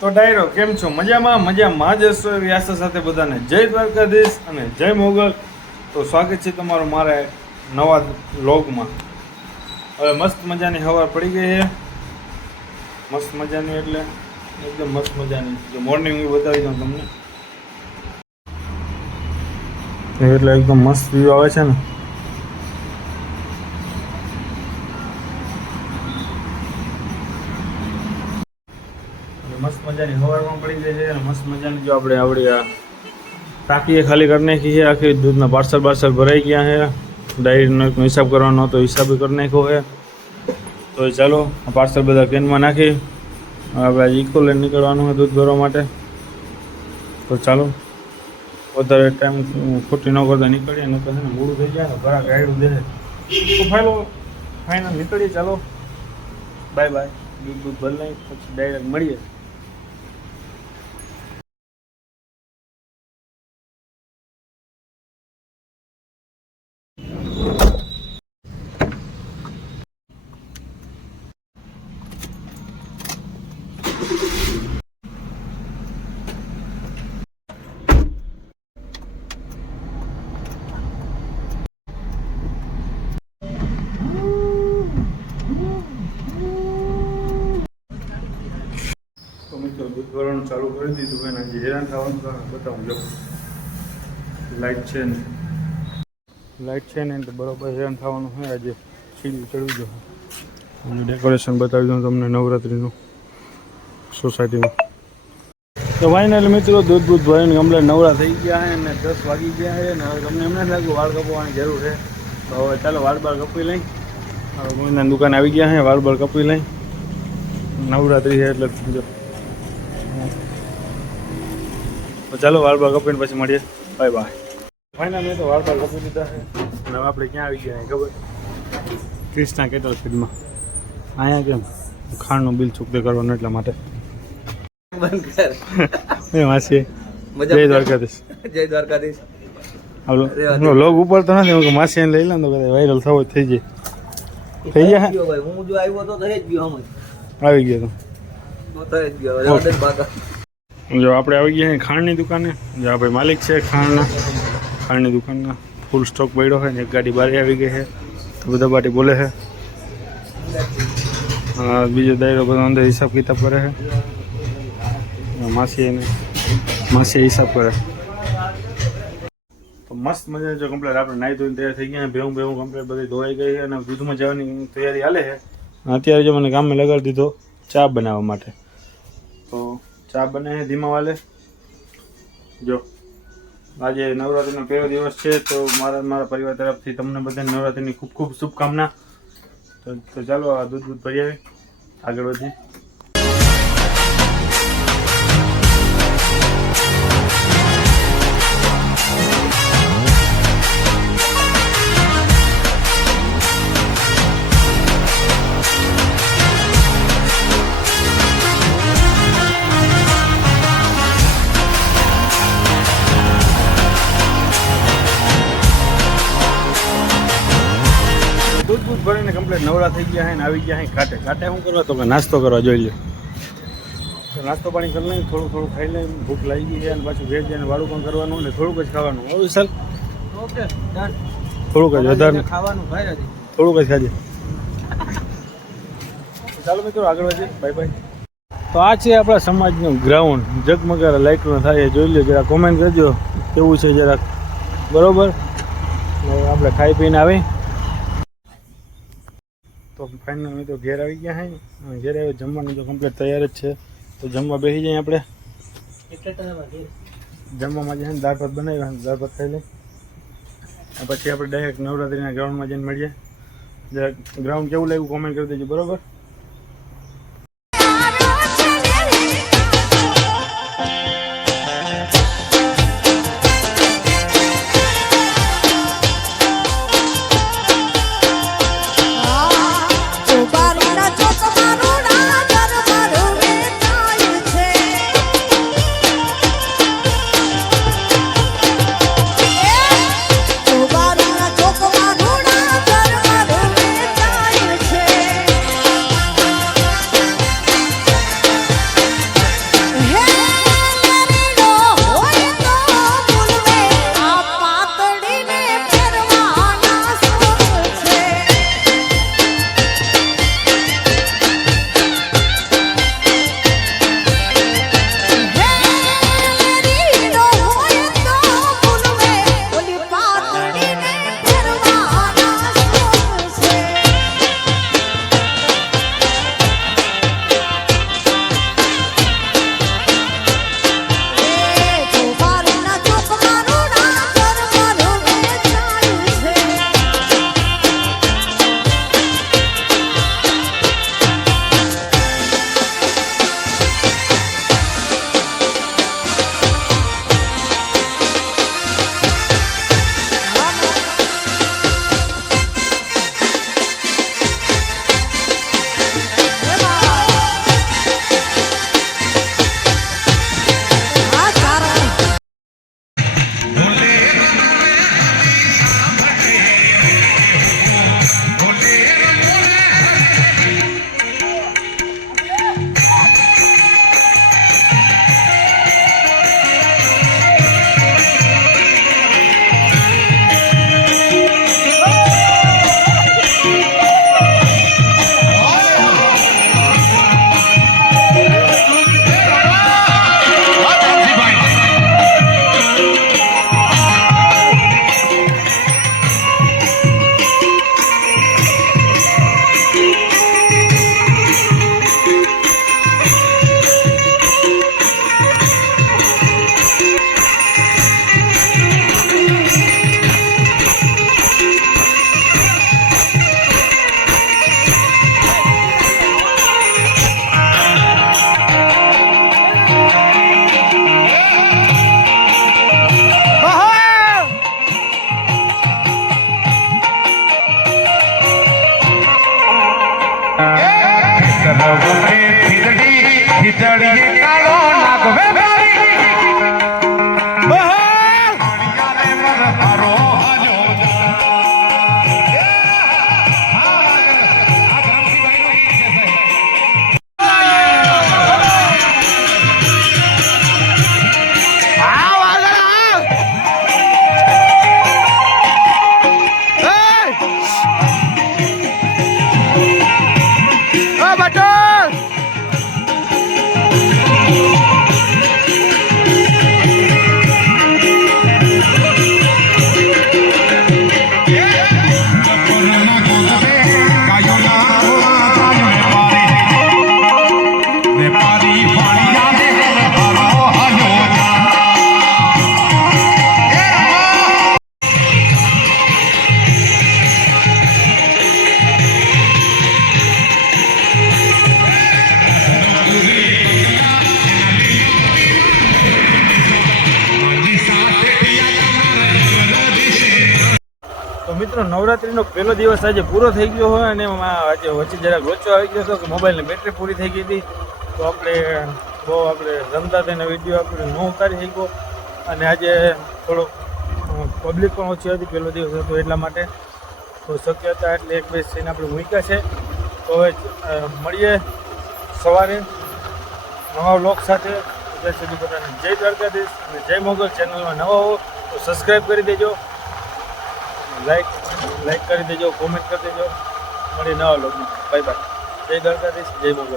તો ડાયરો, કેમ છો? મજામાં? મજામાં જ હશો એવી આશા સાથે બધાને જય દ્વારકાધીશ અને જય મોગલ. તો સ્વાગત છે તમારું મારા નવા લોગમાં હવે મસ્ત મજાની હવા પડી ગઈ છે. મસ્ત મજાની એટલે એકદમ મસ્ત મજાની. જો મોર્નિંગ વ્યૂ બતાવી દઉં તમને. એટલે એકદમ મસ્ત વ્યૂ આવે છે ને અને મસ્ત મજાની હવામાં પડી જાય છે અને મસ્ત મજાની જો આપણે આવડી આ ટાંકીએ ખાલી કરી નાખી છે. આખી દૂધના પાર્સલ પાર્સલ ભરાઈ ગયા છે. ડાયરીનો એક હિસાબ કરવાનો હતો, હિસાબ કરી નાખ્યો છે. તો ચાલો પાર્સલ બધા કેનમાં નાખી. આપણે આજે ઇકો લઈને નીકળવાનું છે દૂધ ભરવા માટે. તો ચાલો, વધારે ટાઈમ ખોટી ન કરતા નીકળીએ, ન તો મોડું થઈ જાય ને ઘરા ગાયડું દે તો ફાયલો ફાઇનલ નીકળીએ, ચાલો. બાય બાય દૂધ દૂધ ભરી લઈ પછી ડાયરેક્ટ મળીએ તો મિત્રો દૂધ ભરવાનું ચાલુ કરી દીધું એના જે હેરાન થવાનું કારણ બતાવું, જો. લાઇટ છે ને લાઇટ છે ને તો બરોબર હેરાન થવાનું હોય આજે સીડી ચડવી જો ડેકોરેશન બતાવી દઉં તમને નવરાત્રિનું સોસાયટીમાં તો ફાઇનલ મિત્રો, દૂધ દૂધ ભરીને ગમલે નવરા થઈ ગયા છે અને દસ વાગી ગયા છે અને હવે તમને એમ નથી લાગ્યું વાળ કપવાની જરૂર છે. તો હવે ચાલો વાળ બાળ કપી લઈ. કોઈના દુકાન આવી ગયા છે, વાળ બાળ કપી લઈ. નવરાત્રિ છે એટલે જો. ચાલો વાળ બાળ કપીને પછી મળીએ. Bye bye. ફાઇનલ મેં તો વાળ બાળ કપી દીધા છે. અને હવે આપણે ક્યાં આવી ગયા ખબર? ક્રિષ્ના કેટલ ફીડમાં. અહીંયા કેમ? ખાંડનું બિલ ચૂકતે કરવાનું એટલા માટે. એ માસી મજા જય દ્વારકાધીશ. જય દ્વારકાધીશ. લોગ ઉપર તો નથી કે માસી એને લઈ લે તો કદાચ વાયરલ થવો જ થઈ જાય. થઈ ગયા હે? ગયો ભાઈ. હું જો આવ્યો તો થઈ જ ગયો આવી ગયો તો. થઈ જ ગયો. જો આપણે આવી ગયા ખાંડની દુકાને. જો આપણે માલિક છે ખાંડના ખાંડની દુકાનના ફૂલ સ્ટોક પડ્યો છે ને એક ગાડી બારી આવી ગઈ છે. તો બધા પાટી બોલે છે. બીજો દાયરો બધો અંદર હિસાબ કિતાબ કરે છે. માસી એને માસી હિસાબ કરે. તો મસ્ત મજા જો કમ્પ્લેટ આપણે નાહી ધોઈને તૈયાર થઈ ગયા ભેવું ભેવું કમ્પ્લેટ બધી ધોવાઈ ગઈ અને દૂધમાં જવાની તૈયારી હાલે છે. અત્યારે જો મને કામે લગાડી દીધો ચા બનાવવા માટે. ચા બને છે ધીમા વાલે? જો, આજે નવરાત્રિનો પહેલો દિવસ છે, તો મારા મારા પરિવાર તરફથી તમને બધાને નવરાત્રિની ખૂબ ખૂબ શુભકામના. તો ચાલો આ દૂધ દૂધ ભરી આવી. આગળ વધીએ. દૂધ ભરીને કમ્પ્લીટ નવરા થઈ ગયા છે ને આવી ગયા છે કાંટે કાંટે શું કરવા? તો કે નાસ્તો કરવા જોઈ લે તો નાસ્તો પાણી કરી લઈ થોડું થોડું ખાઈ લઈને ભૂખ લાગી ગઈ છે અને પાછું ભેજ અને વાળું પણ કરવાનું ને થોડુંક જ ખાવાનું. હવે સર ઓકે થોડુંક જ વધારે ખાવાનું ભાઈ થોડુંક જ ખાજે. ચાલો મિત્રો આગળ વધીએ. બાય બાય તો આ છે આપણા સમાજનું ગ્રાઉન્ડ જગમગારા લાઇટનું થાય જોઈ લો જરા કોમેન્ટ કરજો. કેવું છે જરાક? બરાબર? આપણે ખાઈ પીને આવી. તો ફાઇનલ મિત્રો ઘેર આવી ગયા હે. અને ઘેર આવ્યો જમવાનું તો કમ્પ્લીટ તૈયાર જ છે. તો જમવા બેસી જઈએ આપણે. જમવામાં જઈએ ને દાળ ભાત બનાવ્યા દાળ ભાત ખાઈ લઈ પછી આપણે ડાયરેક્ટ નવરાત્રિના ગ્રાઉન્ડમાં જઈને મળીએ. જરાક ગ્રાઉન્ડ કેવું લાગ્યું કોમેન્ટ કરી દેજો બરોબર? चढ़िए મિત્રો નવરાત્રિનો પહેલો દિવસ આજે પૂરો થઈ ગયો હોય અને આજે વચ્ચે જરાક લોચો આવી ગયો હતો કે મોબાઈલની બેટરી પૂરી થઈ ગઈ હતી. તો આપણે બહુ આપણે રમતા થઈને વીડિયો આપણે ન ઉતારી શક્યો. અને આજે થોડો પબ્લિક પણ ઓછી હતી પહેલો દિવસ હતો એટલા માટે. તો શક્ય હતા એટલે એક બે સીન આપણે મૂક્યા છે. તો હવે મળીએ સવારે નવા વ્લોગ સાથે. ત્યાં સુધી બધાને જય દ્વારકાધીશ અને જય મોગલ ચેનલમાં નવા હો તો સબસ્ક્રાઈબ કરી દેજો. લાઈક લાઈક કરી દેજો કોમેન્ટ કરી દેજો. મળી નવા લોકો બાય બાય જય દ્વારકાધીશ, જય મોગલ